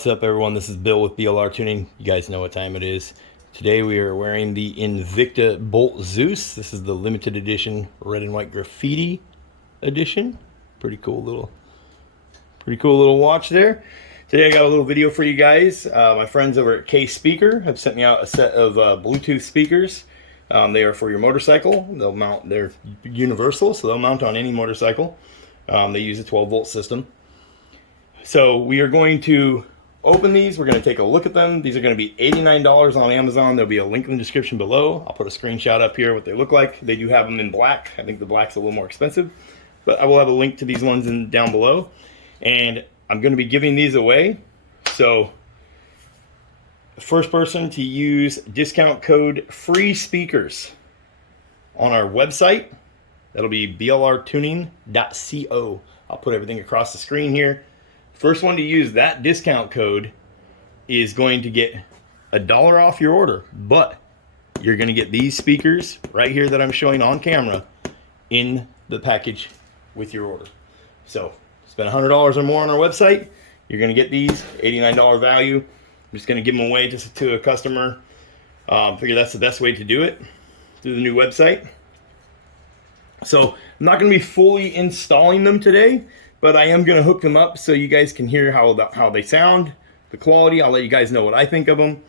What's up, everyone? This is Bill with BLR Tuning. You guys know what time it is. Today we are wearing the Invicta Bolt Zeus. This is the limited edition red and white graffiti edition. Pretty cool little watch there. Today I got a little video for you guys. My friends over at Kspeaker have sent me out a set of Bluetooth speakers. They are for your motorcycle. They're universal, so they'll mount on any motorcycle. They use a 12-volt system. So we are going to open these. We're going to take a look at them. These are going to be $89 on Amazon. There'll be a link in the description below. I'll put a screenshot up here what they look like. They do have them in black. I think the black's a little more expensive, but I will have a link to these ones down below. And I'm going to be giving these away. So the first person to use discount code FREESPEAKERS on our website, that'll be BLRTUNING.TECH. I'll put everything across the screen here. First one to use that discount code is going to get $1 off your order, but you're going to get these speakers right here that I'm showing on camera in the package with your order. So spend $100 or more on our website, you're going to get these, $89 value. I'm just going to give them away to a customer. Figure that's the best way to do it, through the new website. So I'm not going to be fully installing them today, but I am going to hook them up so you guys can hear how they sound, the quality. I'll let you guys know what I think of them,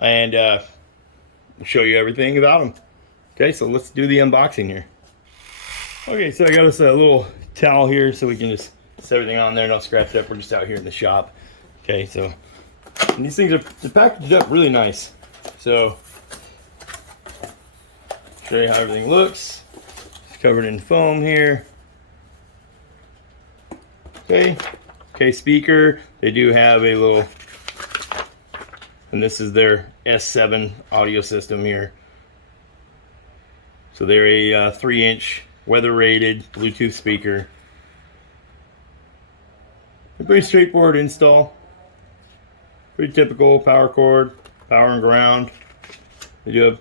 and show you everything about them. Okay, so let's do the unboxing here. Okay, so I got us a little towel here so we can just set everything on there, not scratch it up. We're just out here in the shop. Okay, so these things are packaged up really nice. So show you how everything looks. It's covered in foam here. Okay, Kspeaker, they do have a little, and this is their S7 audio system here. So they're a 3-inch weather rated Bluetooth speaker. A pretty straightforward install. Pretty typical power cord, power and ground. They do have a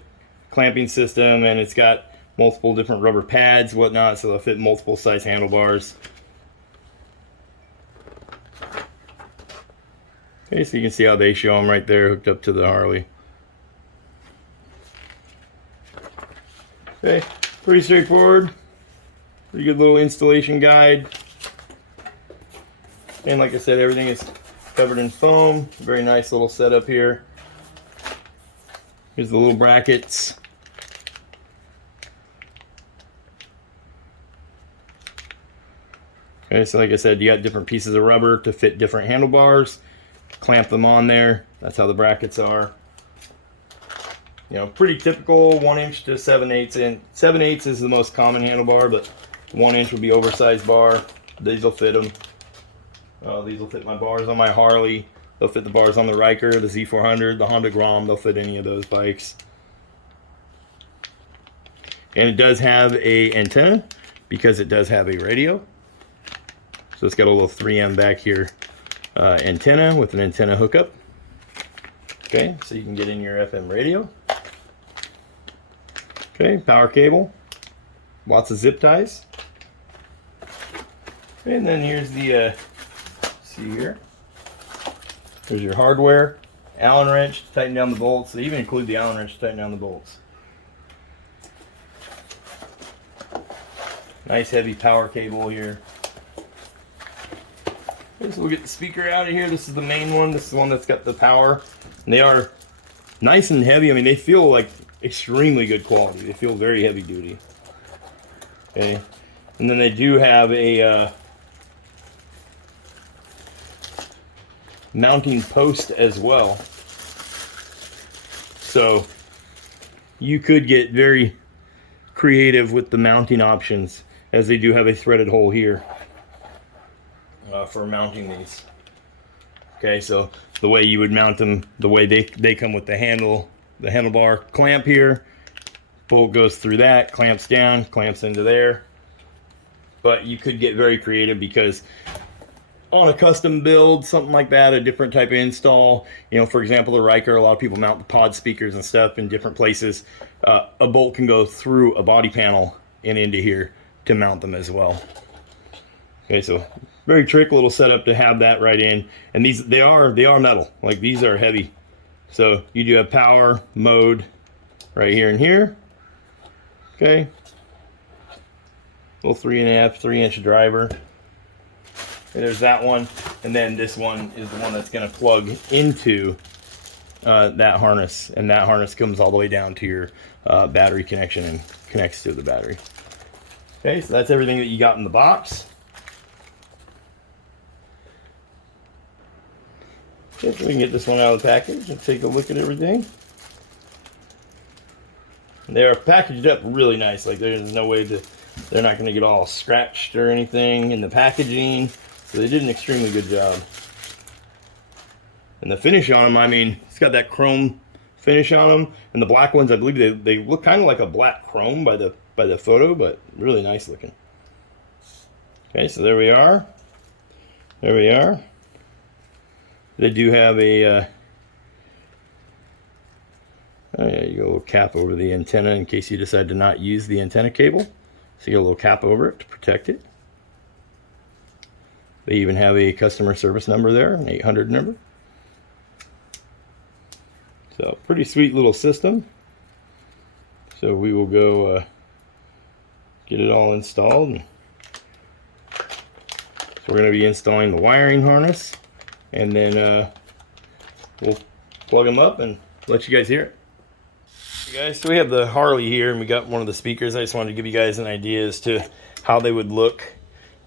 clamping system, and it's got multiple different rubber pads, whatnot, so they'll fit multiple size handlebars. Okay, so you can see how they show them right there hooked up to the Harley. Okay, pretty straightforward. Pretty good little installation guide. And like I said, everything is covered in foam. Very nice little setup here. Here's the little brackets. Okay, so like I said, you got different pieces of rubber to fit different handlebars. Clamp them on there. That's how the brackets are. You know, pretty typical 1-inch to 7/8 inch. 7/8 is the most common handlebar, but 1-inch would be oversized bar. These will fit them. These will fit my bars on my Harley. They'll fit the bars on the Riker, the Z400, the Honda Grom. They'll fit any of those bikes. And it does have a antenna because it does have a radio. So it's got a little 3M back here. Antenna with an antenna hookup. Okay, so you can get in your FM radio. Okay, power cable. Lots of zip ties. And then here's the, see here. There's your hardware. Allen wrench to tighten down the bolts. They even include the Allen wrench to tighten down the bolts. Nice heavy power cable here. Okay, so we'll get the speaker out of here. This is the main one. This is the one that's got the power. And they are nice and heavy. I mean, they feel like extremely good quality. They feel very heavy duty. Okay, and then they do have a mounting post as well. So you could get very creative with the mounting options, as they do have a threaded hole here. For mounting these. Okay, so the way you would mount them, the way they come with the handlebar clamp here, bolt goes through that, clamps down, clamps into there. But you could get very creative, because on a custom build, something like that, a different type of install, you know, for example, the Riker, a lot of people mount the pod speakers and stuff in different places. A bolt can go through a body panel and into here to mount them as well. Okay, so very trick little setup to have that right in. And these, they are metal. Like, these are heavy. So you do have power mode right here and here. Okay. Little 3.5-3-inch driver. And there's that one. And then this one is the one that's going to plug into that harness. And that harness comes all the way down to your battery connection and connects to the battery. Okay, so that's everything that you got in the box. Okay, so we can get this one out of the package and take a look at everything. They're packaged up really nice. Like, there's no way that they're not going to get all scratched or anything in the packaging. So they did an extremely good job. And the finish on them, I mean, it's got that chrome finish on them. And the black ones, I believe they look kind of like a black chrome by the photo, but really nice looking. Okay, so there we are. There we are. They do have a oh yeah, you got a little cap over the antenna in case you decide to not use the antenna cable. So you got a little cap over it to protect it. They even have a customer service number there, an 800 number. So pretty sweet little system. So we will go get it all installed. So we're going to be installing the wiring harness, and then we'll plug them up and let you guys hear it. Okay guys, so we have the Harley here, and we got one of the speakers. I just wanted to give you guys an idea as to how they would look,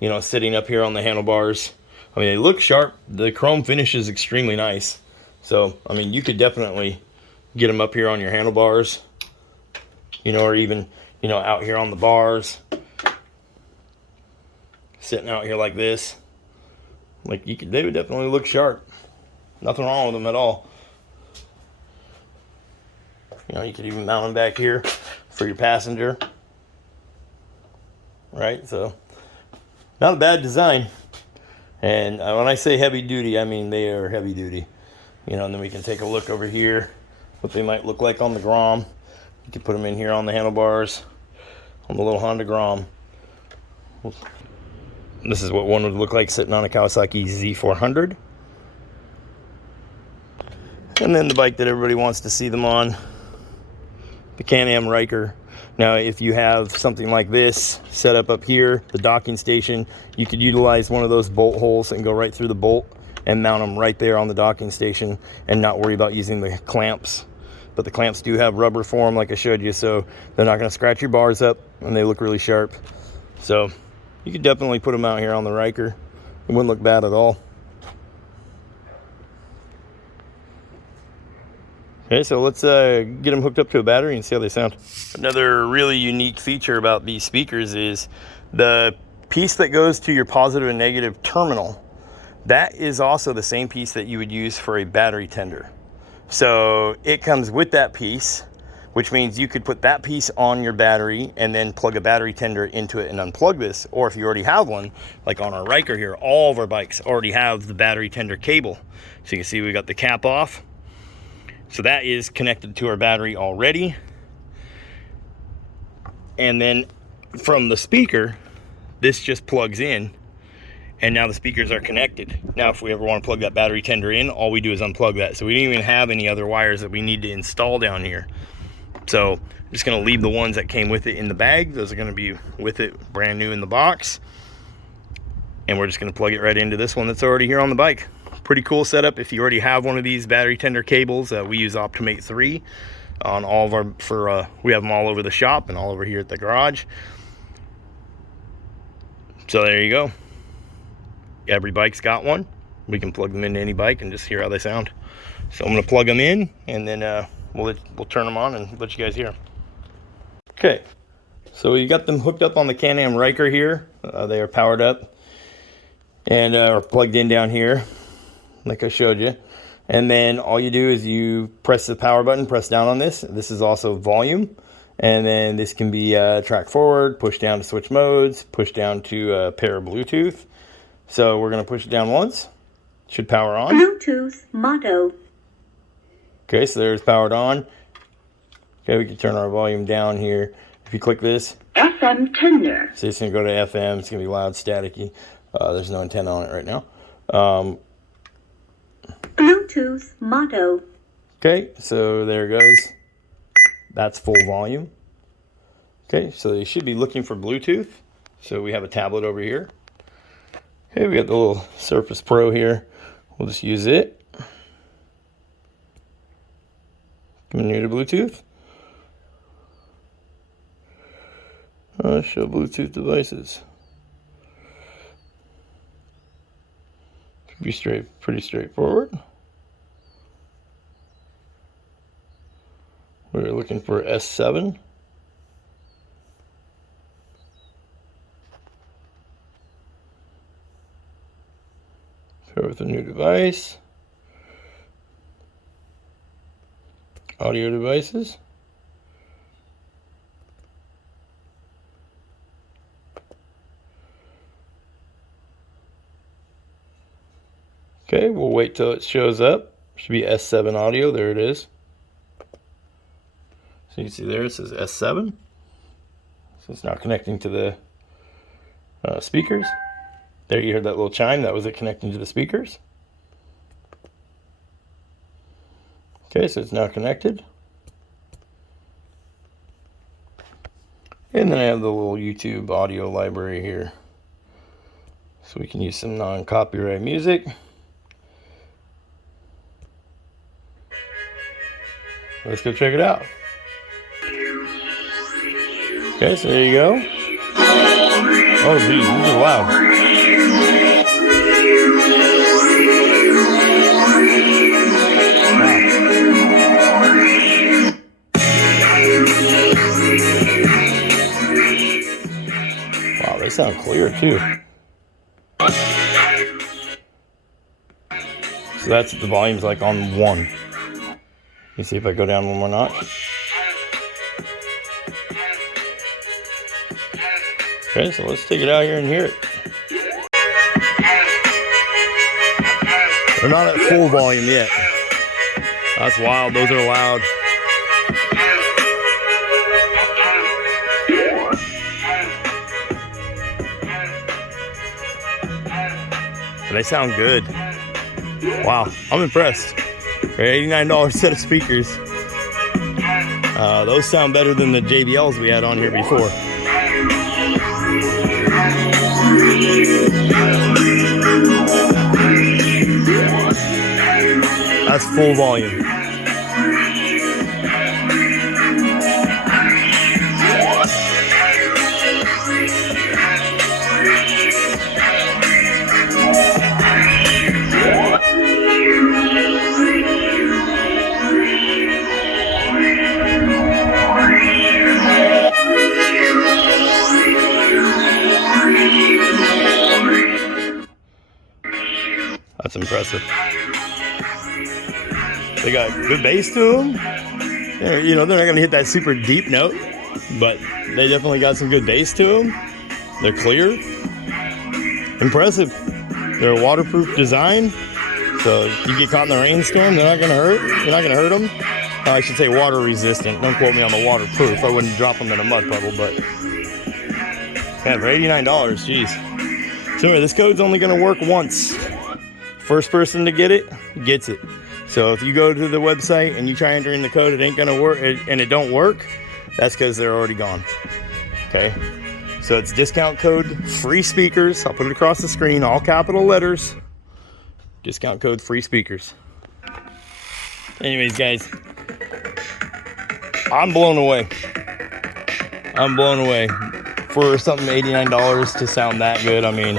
you know, sitting up here on the handlebars. I mean, they look sharp. The chrome finish is extremely nice. So, I mean, you could definitely get them up here on your handlebars, you know, or even, you know, out here on the bars, sitting out here like this. Like, they would definitely look sharp. Nothing wrong with them at all. You know, you could even mount them back here for your passenger. Right, so not a bad design. And when I say heavy duty, I mean they are heavy duty. You know, and then we can take a look over here, what they might look like on the Grom. You can put them in here on the handlebars, on the little Honda Grom. This is what one would look like sitting on a Kawasaki Z400. And then the bike that everybody wants to see them on, the Can-Am Ryker. Now, if you have something like this set up here, the docking station, you could utilize one of those bolt holes and go right through the bolt and mount them right there on the docking station and not worry about using the clamps. But the clamps do have rubber form like I showed you, so they're not going to scratch your bars up, and they look really sharp. So you could definitely put them out here on the Ryker. It wouldn't look bad at all. Okay, so let's get them hooked up to a battery and see how they sound. Another really unique feature about these speakers is the piece that goes to your positive and negative terminal. That is also the same piece that you would use for a battery tender. So it comes with that piece, which means you could put that piece on your battery and then plug a battery tender into it and unplug this. Or if you already have one, like on our Ryker here, all of our bikes already have the battery tender cable. So you can see we got the cap off. So that is connected to our battery already. And then from the speaker, this just plugs in, and now the speakers are connected. Now, if we ever want to plug that battery tender in, all we do is unplug that. So we didn't even have any other wires that we need to install down here. So I'm just going to leave the ones that came with it in the bag. Those are going to be with it brand new in the box. And we're just going to plug it right into this one that's already here on the bike. Pretty cool setup. If you already have one of these battery tender cables, we use Optimate 3 on all of our, we have them all over the shop and all over here at the garage. So there you go. Every bike's got one. We can plug them into any bike and just hear how they sound. So I'm going to plug them in, and then we'll turn them on and let you guys hear. Okay, so we got them hooked up on the Can-Am Ryker here. They are powered up and are plugged in down here, like I showed you. And then all you do is you press the power button, press down on this. This is also volume. And then this can be track forward, push down to switch modes, push down to pair Bluetooth. So we're going to push it down once. Should power on. Bluetooth motto. Okay, so there's powered on. Okay, we can turn our volume down here. If you click this, FM tender. so it's going to go to FM. It's going to be loud, staticky. There's no antenna on it right now. Bluetooth motto. Okay, so there it goes. That's full volume. Okay, so they should be looking for Bluetooth. So we have a tablet over here. Okay, we got the little Surface Pro here. We'll just use it. Coming near to Bluetooth. Show Bluetooth devices. Should be pretty straightforward. We're looking for S7. Pair with a new device. Audio devices. Okay, we'll wait till it shows up. Should be S7 audio. There it is. So you can see there it says S7. So it's now connecting to the speakers. There you heard that little chime. That was it connecting to the speakers. Okay, so it's now connected. And then I have the little YouTube audio library here. So we can use some non-copyright music. Let's go check it out. Okay, so there you go. Oh, geez, these are loud. Wow, they sound clear too. So that's the volume's like on 1. You see if I go down one more notch. Okay, so let's take it out here and hear it. They're not at full volume yet. That's wild, those are loud. But they sound good. Wow, I'm impressed. For $89 set of speakers. Those sound better than the JBLs we had on here before. That's full volume. That's impressive. They got good bass to them. You know, they're not going to hit that super deep note, but they definitely got some good bass to them. They're clear. Impressive. They're a waterproof design, so if you get caught in the rainstorm, they're not going to hurt. You're not going to hurt them. I should say water resistant. Don't quote me on the waterproof. I wouldn't drop them in a mud puddle, but yeah, for $89, geez. So anyway, this code's only going to work once. First person to get it gets it. So if you go to the website and you try entering the code, it ain't gonna work, and it don't work, that's because they're already gone. Okay, so it's discount code free speakers. I'll put it across the screen, all capital letters. Discount code free speakers. Anyways, guys, I'm blown away. I'm blown away. For something $89 to sound that good, I mean,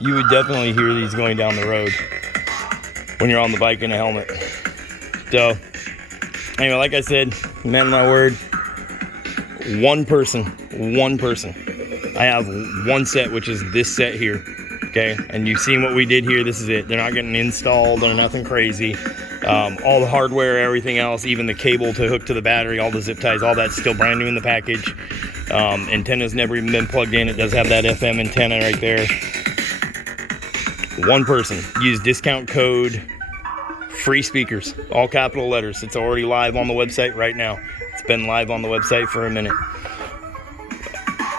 you would definitely hear these going down the road when you're on the bike in a helmet. So, anyway, like I said, man, my word, one person. I have one set, which is this set here, okay? And you've seen what we did here. This is it. They're not getting installed or nothing crazy. All the hardware, everything else, even the cable to hook to the battery, all the zip ties, all that's still brand new in the package. Antenna's never even been plugged in. It does have that FM antenna right there. One person. Use discount code free speakers, all capital letters. It's already live on the website right now. It's been live on the website for a minute.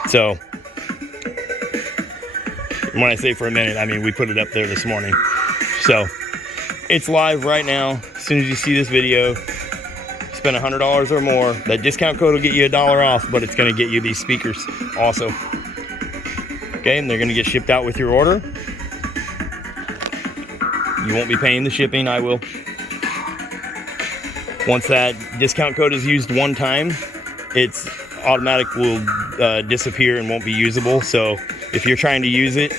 So And when I say for a minute, I mean we put it up there this morning. So it's live right now. As soon as you see this video, spend $100 or more. That discount code will get you $1 off, but it's going to get you these speakers also. Okay, and they're going to get shipped out with your order. You won't be paying the shipping, I will. Once that discount code is used one time, it's automatic will disappear and won't be usable. So if you're trying to use it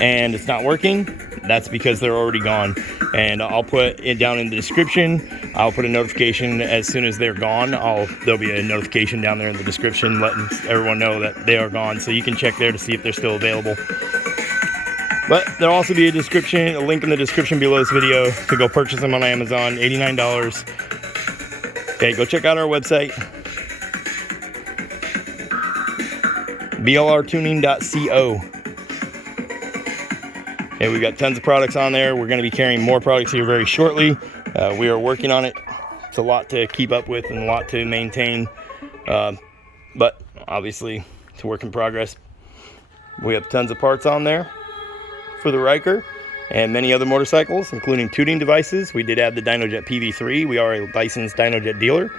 and it's not working, that's because they're already gone. And I'll put it down in the description. I'll put a notification as soon as they're gone. There'll be a notification down there in the description letting everyone know that they are gone, so you can check there to see if they're still available. But there'll also be a link in the description below this video to go purchase them on Amazon, $89. Okay, go check out our website, BLRTUNING.TECH. Okay, we've got tons of products on there. We're going to be carrying more products here very shortly. We are working on it. It's a lot to keep up with and a lot to maintain, but obviously it's a work in progress. We have tons of parts on there for the Riker and many other motorcycles, including tuning devices. We did add the DYNOJET PV3. We are a licensed DYNOJET dealer,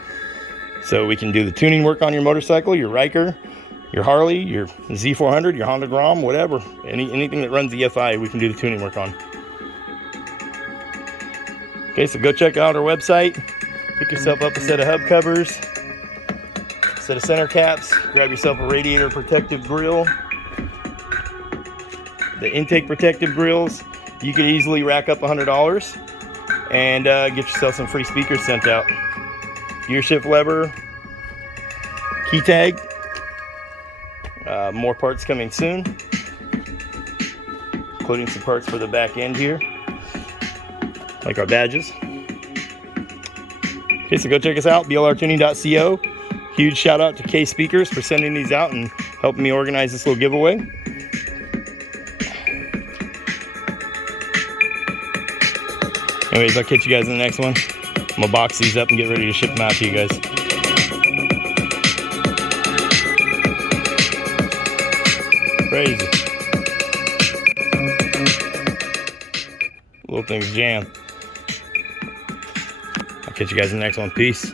so we can do the tuning work on your motorcycle, your Riker, your Harley, your Z400, your Honda Grom, whatever. Anything that runs EFI, we can do the tuning work on. Okay, so go check out our website. Pick yourself up a set of hub covers, a set of center caps, grab yourself a radiator protective grill. The intake protective grills, you could easily rack up $100 and get yourself some free speakers sent out. Gear shift lever, key tag, more parts coming soon, including some parts for the back end here, like our badges. Okay, so go check us out, BLRTUNING.TECH. Huge shout out to Kspeaker for sending these out and helping me organize this little giveaway. Anyways, I'll catch you guys in the next one. I'm gonna box these up and get ready to ship them out to you guys. Crazy. Little things jam. I'll catch you guys in the next one. Peace.